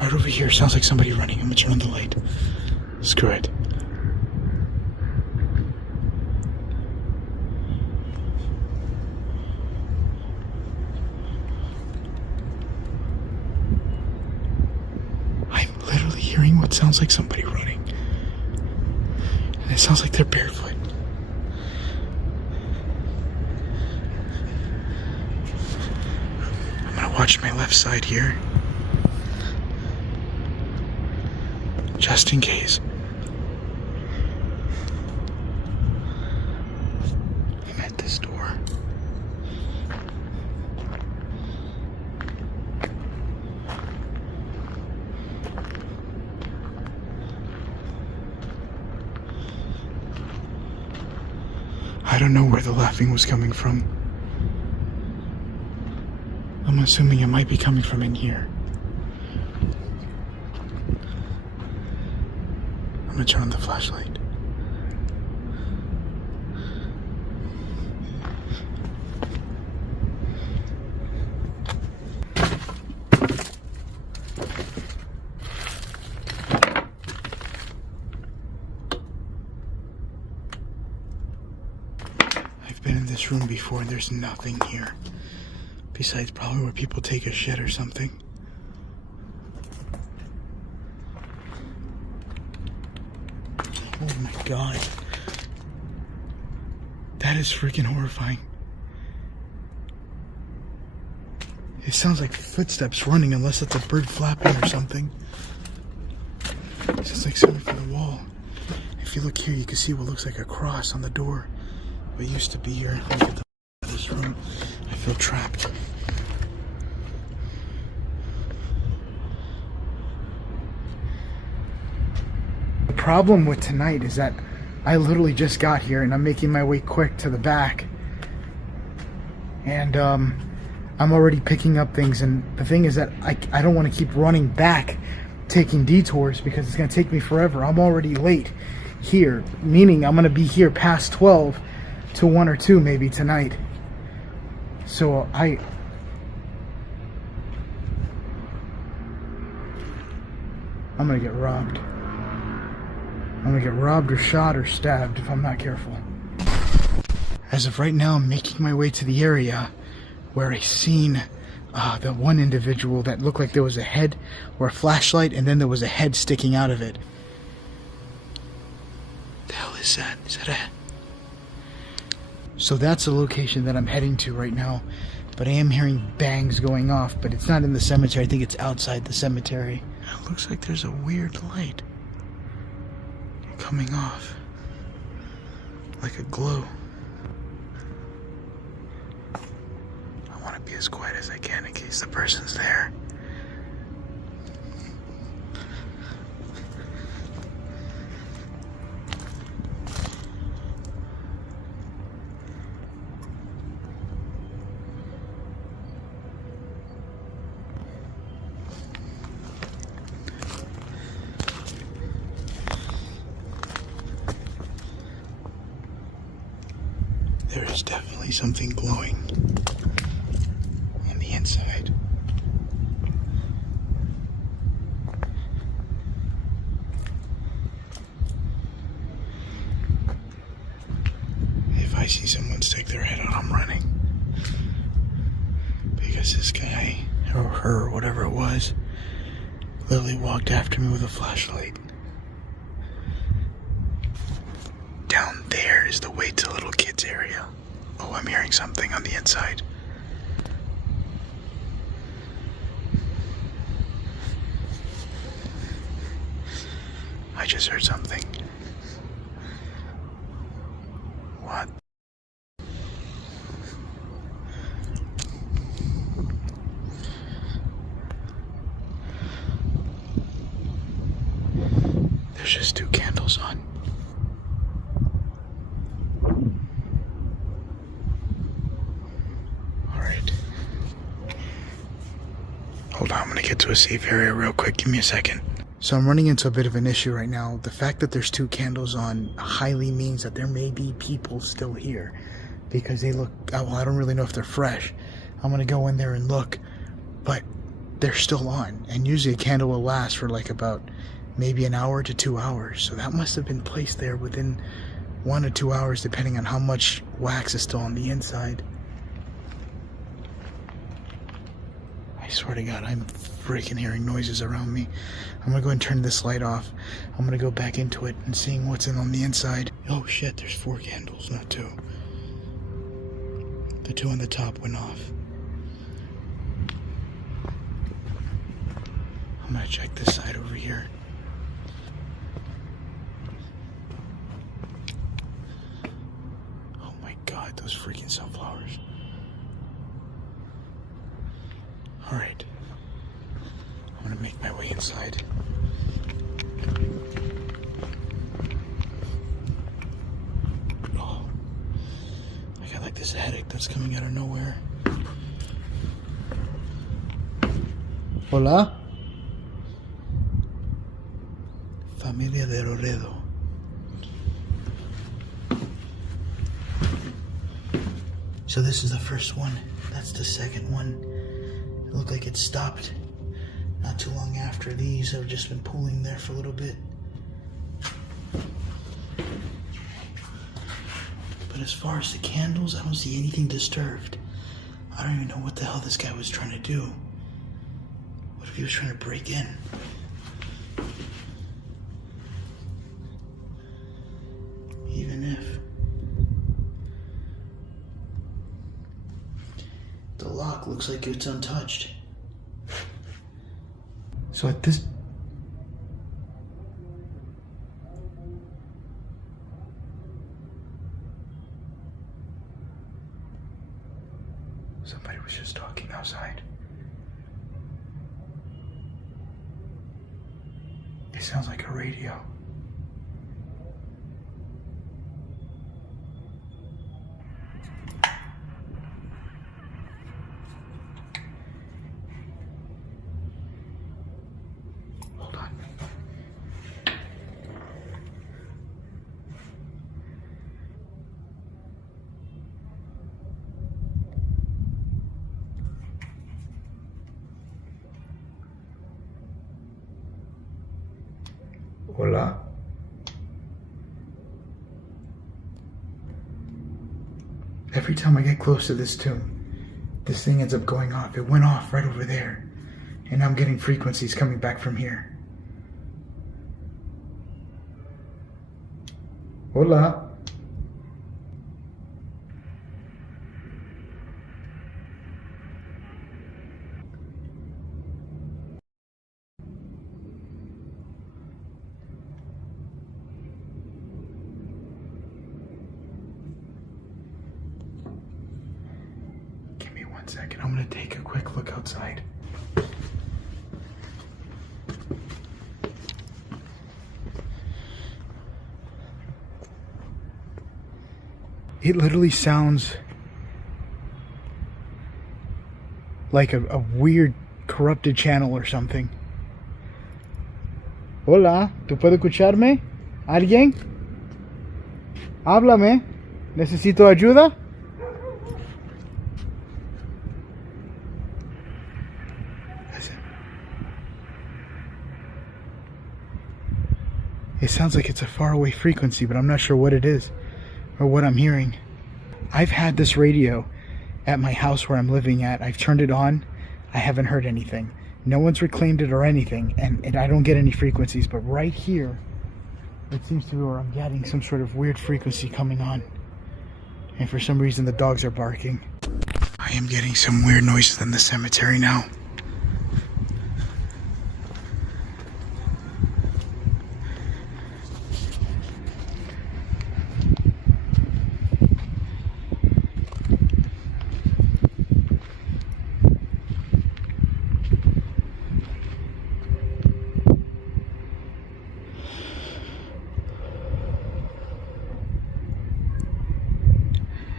Right over here. Sounds like somebody running. I'm gonna turn on the light. Screw it. I'm literally hearing what sounds like somebody running. And it sounds like they're barefoot. I'm gonna watch my left side here. Just in case. I'm at this door. I don't know where the laughing was coming from. I'm assuming it might be coming from in here. gonna turn on the flashlight. I've been in this room before and there's nothing here. Besides probably where people take a shit or something. Oh my god. That is freaking horrifying. It sounds like footsteps running unless it's a bird flapping or something. It's just like something from the wall. If you look here, you can see what looks like a cross on the door. What used to be here. Look at this room. I feel trapped. The problem with tonight is that I literally just got here and I'm making my way quick to the back. And I'm already picking up things, and the thing is that I don't want to keep running back, taking detours, because it's going to take me forever. I'm already late here, meaning I'm going to be here past 12 to 1 or 2 maybe tonight. So I'm going to get robbed. I'm going to get robbed or shot or stabbed if I'm not careful. As of right now, I'm making my way to the area where I seen the one individual that looked like there was a head or a flashlight, and then there was a head sticking out of it. The hell is that? Is that a... So that's the location that I'm heading to right now, but I am hearing bangs going off, but it's not in the cemetery. I think it's outside the cemetery. It looks like there's a weird light coming off, like a glow. I want to be as quiet as I can in case the person's there. There is definitely something glowing on the inside. If I see someone stick their head out, I'm running. Because this guy, or her, or whatever it was, literally walked after me with a flashlight. Down there is the way to little kids area. Oh, I'm hearing something on the inside. I just heard something. What? There's just 2 candles on. Hold on, I'm gonna get to a safe area real quick. Give me a second. So I'm running into a bit of an issue right now. The fact that there's 2 candles on highly means that there may be people still here, because they look, well, I don't really know if they're fresh. I'm gonna go in there and look, but they're still on. And usually a candle will last for like about maybe an hour to 2 hours. So that must have been placed there within 1 or 2 hours, depending on how much wax is still on the inside. I swear to God, I'm freaking hearing noises around me. I'm gonna go and turn this light off. I'm gonna go back into it and seeing what's on the inside. Oh shit, there's 4 candles, not 2. The 2 on the top went off. I'm gonna check this side over here. Oh my God, those freaking sunflowers. Alright, I'm gonna make my way inside. Oh, I got like this headache that's coming out of nowhere. Hola? Familia de Loredo. So this is the first one. That's the second one. It looked like it stopped not too long after these. Have just been pooling there for a little bit. But as far as the candles, I don't see anything disturbed. I don't even know what the hell this guy was trying to do. What if he was trying to break in? Even if. The lock looks like it's untouched. So at this... Somebody was just talking outside. It sounds like a radio. Hold on. Hola. Every time I get close to this tomb, this thing ends up going off. It went off right over there. And I'm getting frequencies coming back from here. Hola. Give me 1 second. I'm going to take a quick look outside. It literally sounds like a weird corrupted channel or something. Hola, ¿tú puedes escucharme? ¿Alguien? Háblame. ¿Necesito ayuda? Listen. It sounds like it's a faraway frequency, but I'm not sure what it is. Or what I'm hearing. I've had this radio at my house where I'm living at. I've turned it on. I haven't heard anything. No one's reclaimed it or anything, and I don't get any frequencies. But right here, it seems to be where I'm getting some sort of weird frequency coming on. And for some reason, the dogs are barking. I am getting some weird noises in the cemetery now.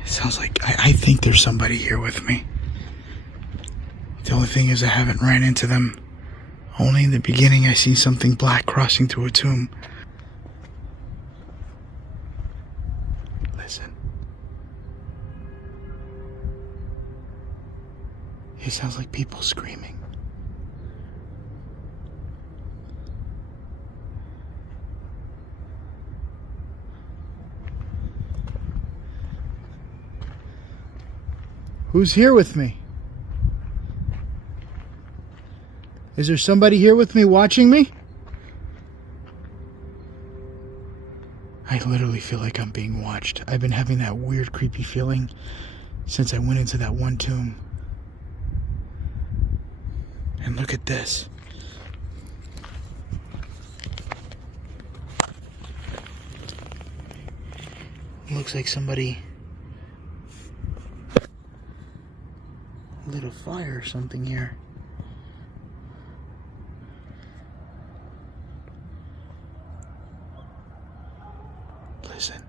Sounds like I think there's somebody here with me. The only thing is I haven't ran into them. Only in the beginning I seen something black crossing through a tomb. Listen. It sounds like people screaming. Who's here with me? Is there somebody here with me watching me? I literally feel like I'm being watched. I've been having that weird, creepy feeling since I went into that one tomb. And look at this. It looks like somebody lit a fire or something here. Listen.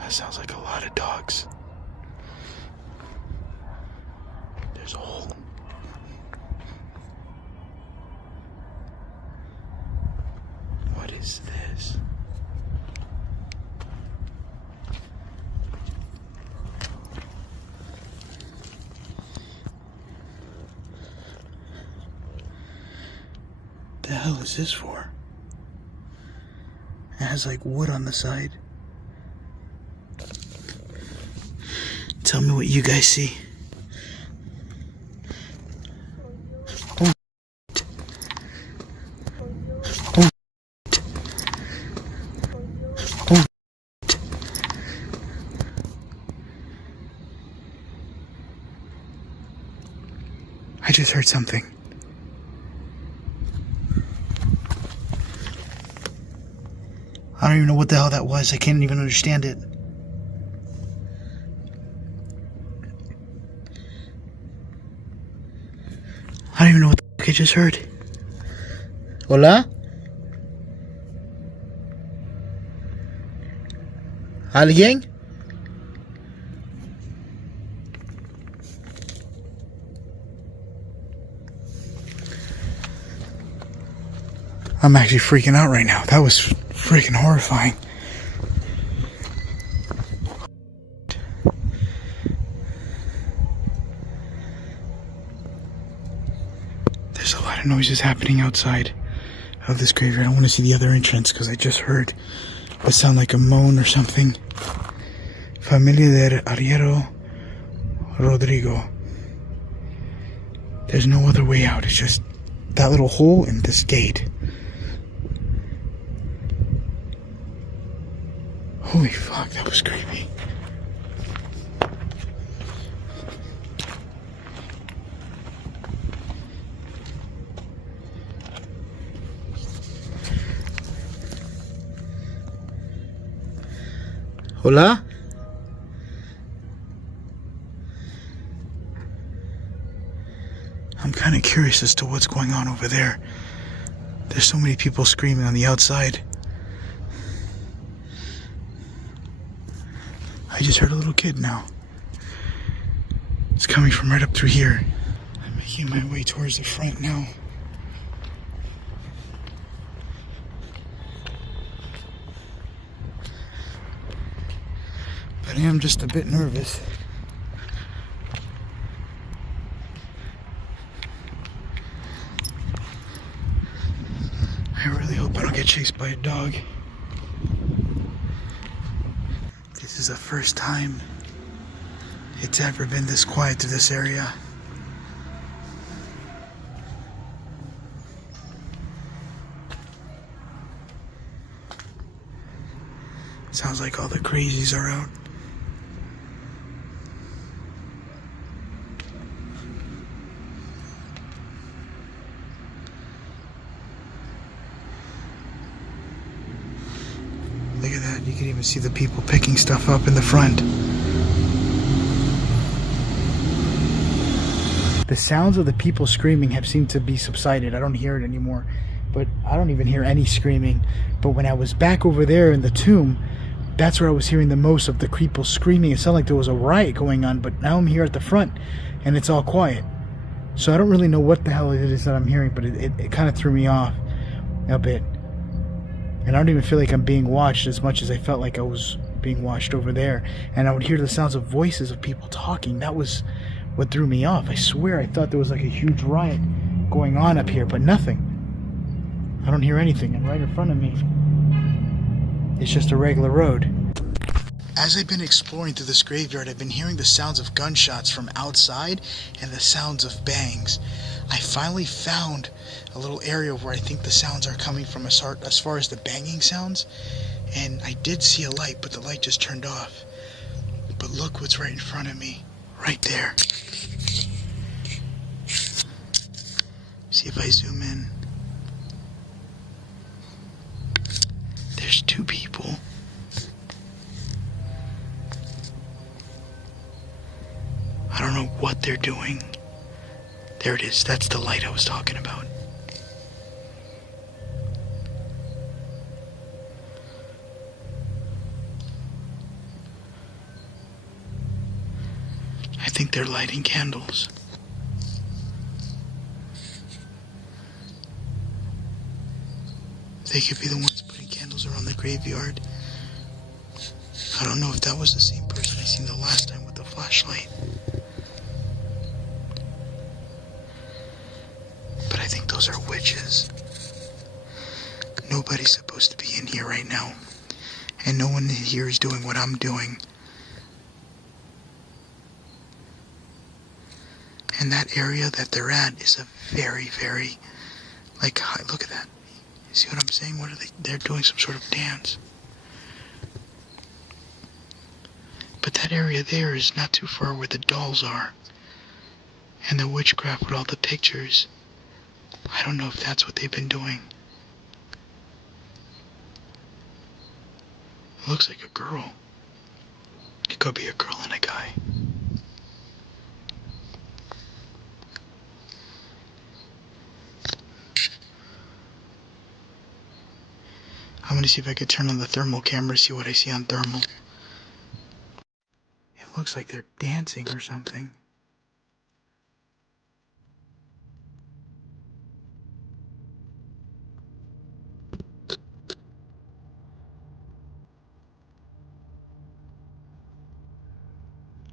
That sounds like a lot of dogs. There's a hole. this. The hell is this for? It has like wood on the side. Tell me what you guys see. Oh, oh, oh. I just heard something. I don't even know what the hell that was. I can't even understand it. I don't even know what the fuck I just heard. Hola? ¿Alguien? I'm actually freaking out right now. That was freaking horrifying. There's a lot of noises happening outside of this graveyard. I want to see the other entrance because I just heard it sound like a moan or something. Familia de Arriero Rodrigo. There's no other way out. It's just that little hole in this gate. Holy fuck, that was creepy. Hola? I'm kind of curious as to what's going on over there. There's so many people screaming on the outside. I just heard a little kid now. It's coming from right up through here. I'm making my way towards the front now. But I am just a bit nervous. I really hope I don't get chased by a dog. This is the first time it's ever been this quiet to this area. Sounds like all the crazies are out. Look at that, you can even see the people picking stuff up in the front. The sounds of the people screaming have seemed to be subsided. I don't hear it anymore, but I don't even hear any screaming. But when I was back over there in the tomb, that's where I was hearing the most of the people screaming. It sounded like there was a riot going on, but now I'm here at the front and it's all quiet. So I don't really know what the hell it is that I'm hearing, but it kind of threw me off a bit. And I don't even feel like I'm being watched as much as I felt like I was being watched over there. And I would hear the sounds of voices of people talking. That was what threw me off. I swear I thought there was like a huge riot going on up here, but nothing. I don't hear anything. And right in front of me, it's just a regular road. As I've been exploring through this graveyard, I've been hearing the sounds of gunshots from outside and the sounds of bangs. I finally found a little area where I think the sounds are coming from as far as the banging sounds. And I did see a light, but the light just turned off. But look what's right in front of me. Right there. See if I zoom in. There's two people. I don't know what they're doing. There it is. That's the light I was talking about. I think they're lighting candles. They could be the ones putting candles around graveyard. I don't know if that was the same person I seen the last time with the flashlight. But I think those are witches. Nobody's supposed to be in here right now. And no one in here is doing what I'm doing. And that area that they're at is a very, very, like, high. Look at that. You see what I'm saying? What are they? They're doing some sort of dance. But that area there is not too far where the dolls are. And the witchcraft with all the pictures. I don't know if that's what they've been doing. It looks like a girl. It could be a girl and a guy. I'm gonna see if I could turn on the thermal camera, see what I see on thermal. It looks like they're dancing or something.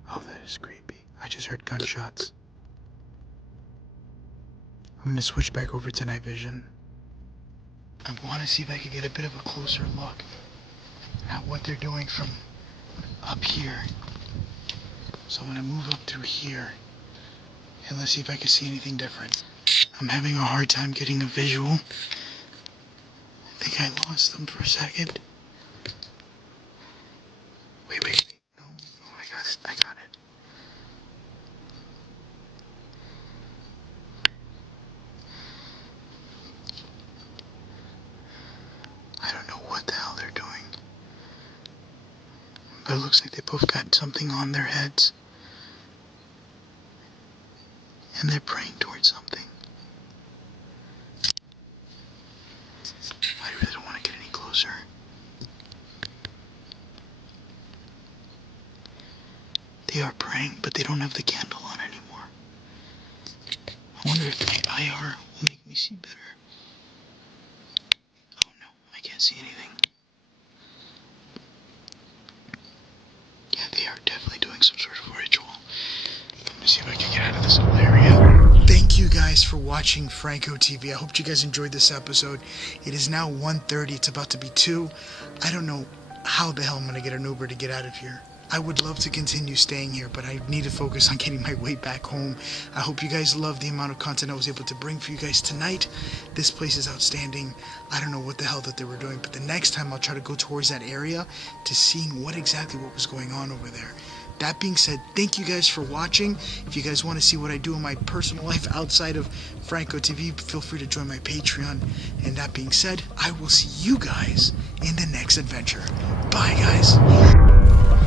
Oh, that is creepy. I just heard gunshots. I'm gonna switch back over to night vision. I want to see if I can get a bit of a closer look at what they're doing from up here. So I'm gonna move up through here and let's see if I can see anything different. I'm having a hard time getting a visual. I think I lost them for a second. Wait. No, I got it. I don't know what the hell they're doing. But it looks like they both got something on their heads. And they're praying towards something. I really don't want to get any closer. They are praying, but they don't have the candle on anymore. I wonder if my IR will make me see better. Oh no, I can't see anything. Yeah, they are definitely doing some sort of ritual. Let me see if I can get out of this whole area. Thank you guys for watching Franco TV. I hope you guys enjoyed this episode. It is now 1:30. It's about to be 2. I don't know how the hell I'm going to get an Uber to get out of here. I would love to continue staying here, but I need to focus on getting my way back home. I hope you guys love the amount of content I was able to bring for you guys tonight. This place is outstanding. I don't know what the hell that they were doing, but the next time I'll try to go towards that area to seeing what was going on over there. That being said, thank you guys for watching. If you guys want to see what I do in my personal life outside of Franco TV, feel free to join my Patreon. And that being said, I will see you guys in the next adventure. Bye, guys.